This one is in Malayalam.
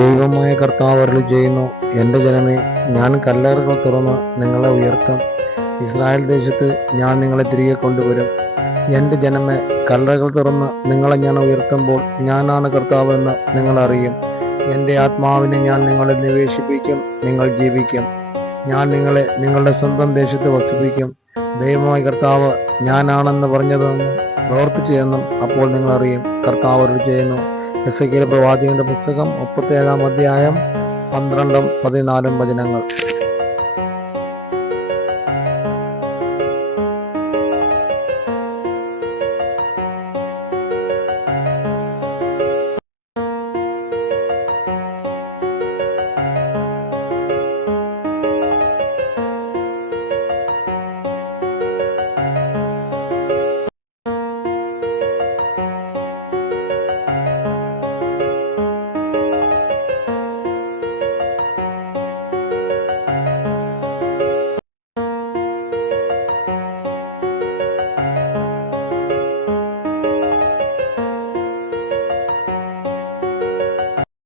ദൈവമായ കർത്താവ് അരുളി ചെയ്യുന്നു, എൻ്റെ ജനമേ, ഞാൻ കല്ലറകൾ തുറന്ന് നിങ്ങളെ ഉയർത്തും. ഇസ്രായേൽ ദേശത്ത് ഞാൻ നിങ്ങളെ തിരികെ കൊണ്ടുവരും. എൻ്റെ ജനമേ, കല്ലറകൾ തുറന്ന് നിങ്ങളെ ഞാൻ ഉയർത്തുമ്പോൾ ഞാനാണ് കർത്താവ് എന്ന് നിങ്ങൾ അറിയും. എൻ്റെ ആത്മാവിനെ ഞാൻ നിങ്ങളെ നിവേശിപ്പിക്കും, നിങ്ങൾ ജീവിക്കും. ഞാൻ നിങ്ങളെ നിങ്ങളുടെ സ്വന്തം ദേശത്ത് വസിപ്പിക്കും. ദൈവമായ കർത്താവ് ഞാനാണെന്ന് പറഞ്ഞതെന്നും പ്രവർത്തിച്ചതെന്നും അപ്പോൾ നിങ്ങൾ അറിയും. കർത്താവ് അരുളി ചെയ്യുന്നു. എസെക്കിയേൽ പ്രവാചകന്റെ പുസ്തകം 37-ാം അധ്യായം 12-14 വചനങ്ങൾ.